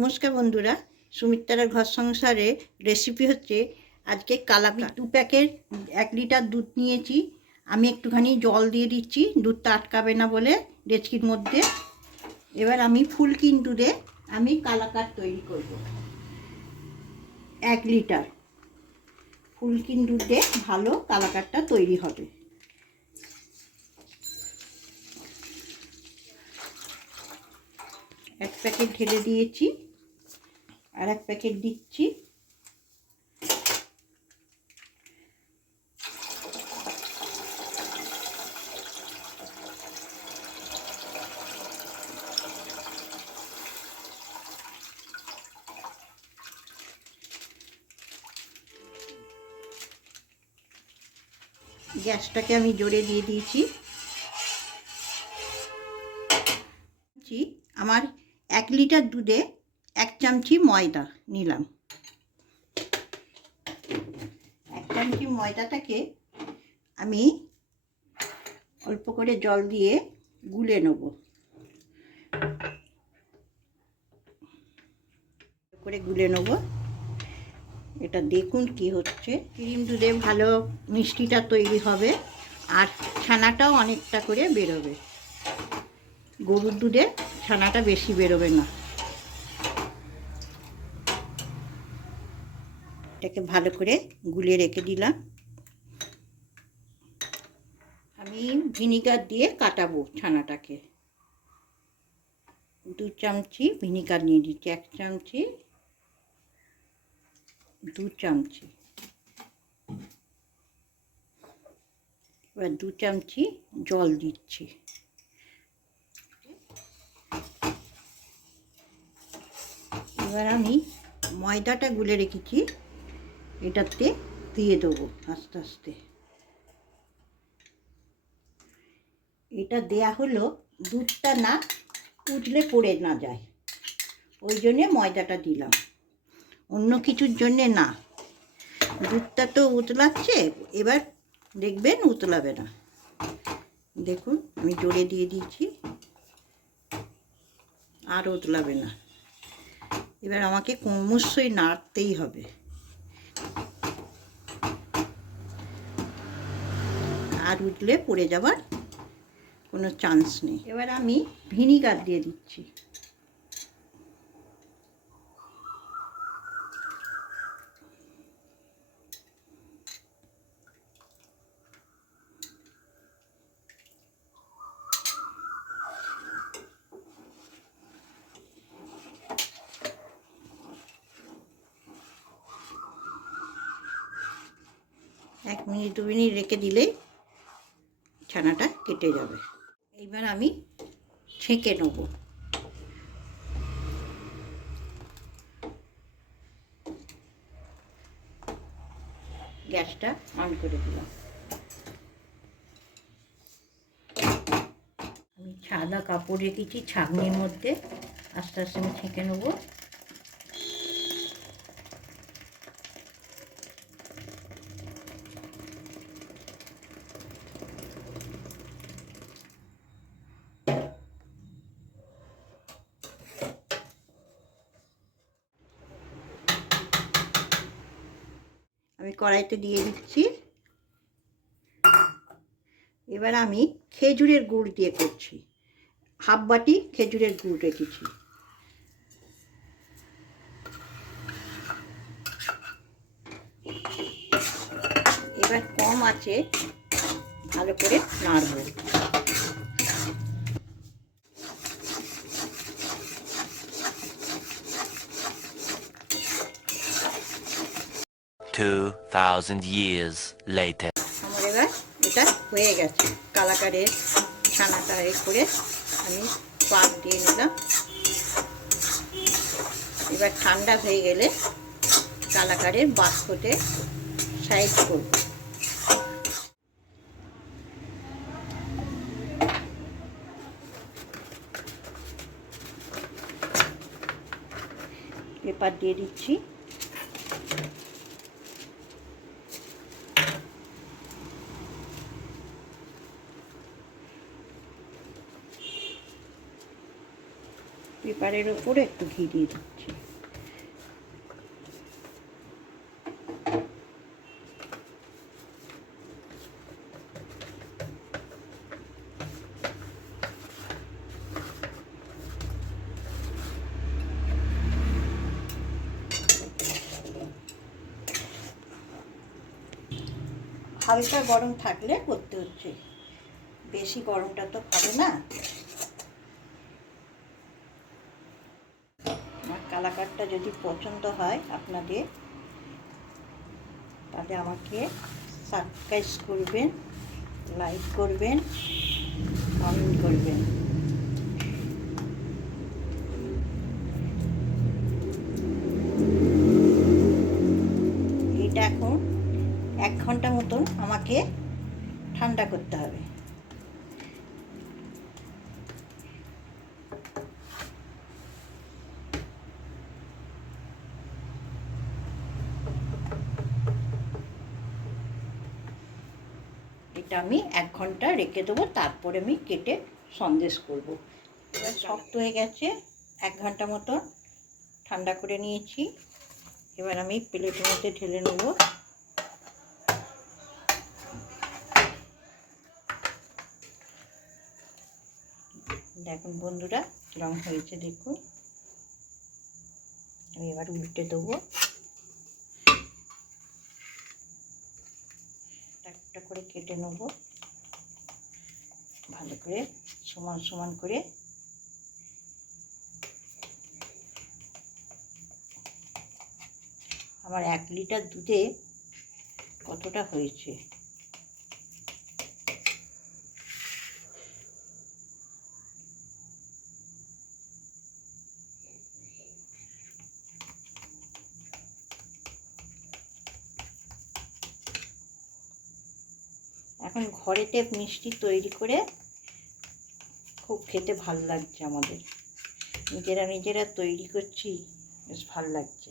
নমস্কার বন্ধুরা সুমিত্রার ঘর সংসারে রেসিপি হচ্ছে আজকে কালাকাট দু প্যাকেট এক লিটার দুধ নিয়েছি, আমি একটুখানি জল দিয়ে দিচ্ছি, দুধটা আটকাবে না বলে ডেচকির মধ্যে। এবার আমি ফুলকিন দুধে আমি কালাকাট তৈরি করব। এক লিটার। ফুলকিন দুধে ভালো কালাকাটটা তৈরি হবে। এক প্যাকেট ঢেলে দিয়েছি। আর এক প্যাকেট দিচ্ছি। গ্যাসটাকে আমি জোরে দিয়ে দিয়েছি। আমার এক লিটার দুধে এক চামচি ময়দা নিলাম। এক চামচি ময়দাটাকে আমি অল্প করে জল দিয়ে গুলে নেব। করে গুলে নেব। এটা দেখুন কি হচ্ছে। ক্রিম দুধে ভালো মিষ্টিটা তৈরি হবে আর ছানাটাও অনেকটা করে বেরোবে। গরুর দুধে ছানাটা বেশি বেরোবে না। এটাকে ভালো করে গুলে রেখে দিলাম। আমি ভিনিগার দিয়ে কাটাবো ছানাটাকে। দু চামচি ভিনিগার নিয়ে দিচ্ছি এক চামচি, দু চামচি। এবার দু চামচি জল দিচ্ছি। এবার আমি ময়দাটা গুলে রেখেছি। এটাতে দিয়ে দেবো আস্তে আস্তে। এটা দেয়া হলো, দুধটা না উঠলে পড়ে না যায়। ওই জন্যে ময়দাটা দিলাম। অন্য কিছুর জন্যে না। দুধটা তো উতলাচ্ছে, এবার দেখবেন উতলাবে না। দেখুন, আমি জোরে দিয়ে দিচ্ছি। আর উতলাবে না। এবার আমাকে ক্রমশই নাড়তেই হবে। আর উঠলে পড়ে যাবার কোনো চান্স নেই। এবার আমি ভিনিগার দিয়ে দিচ্ছি। এক মিনিট, দু মিনিট রেখে দিলেই ছানাটা কেটে যাবে। এইবার আমি ছেঁকে নেব। গ্যাসটা অন করে দিলাম। আমি সাদা কাপড় রেখেছি ছাগনির মধ্যে। আস্তে আস্তে আমি ছেঁকে নেব। আমি কড়াইতে দিয়ে দিচ্ছি। এবার আমি খেজুরের গুড় দিয়ে করছি। হাফ বাটি খেজুরের গুড় রেখেছি। এবার কম আছে ভালো করে নাড়বো। Two thousand years later. আমার এবার এটা হয়ে গেছে কালাকারের ছানাটা এ করে আমি পাক দিয়ে নিলাম এবার ঠান্ডা হয়ে গেলে কালাকারের বাস্কতে সাইজ করব পেপার দিয়ে দিচ্ছি পেপার বাগারের ওপরে একটু ঘি দিয়ে দিচ্ছি। হালকা গরম থাকলে করতে হচ্ছে। বেশি গরমটা তো হবে না আমার কালাকারটা যদি পছন্দ হয় আপনাদের, তাহলে আমাকে সাবস্ক্রাইব করবেন, লাইক করবেন, কমেন্ট করবেন। এটা এখন এক ঘণ্টা মতন আমাকে ঠান্ডা করতে হবে। এটা আমি এক ঘণ্টা রেখে দেবো, তারপরে আমি কেটে সন্দেশ করব। এবার শক্ত হয়ে গেছে, এক ঘণ্টা মতো ঠান্ডা করে নিয়েছি। এবার আমি প্লেটের মধ্যে ঢেলে নেব। দেখুন বন্ধুরা, রং হয়েছে, দেখুন। আমি এবার উল্টে দেবো একটা করে কেটে নেব। ভালো করে সমান সমান করে। আমার এক লিটার দুধে কতটা হয়েছে? এখন ঘরেতে মিষ্টি তৈরি করে খুব খেতে ভালো লাগছে আমাদের। নিজেরা নিজেরা তৈরি করছি, বেশ ভালো লাগছে।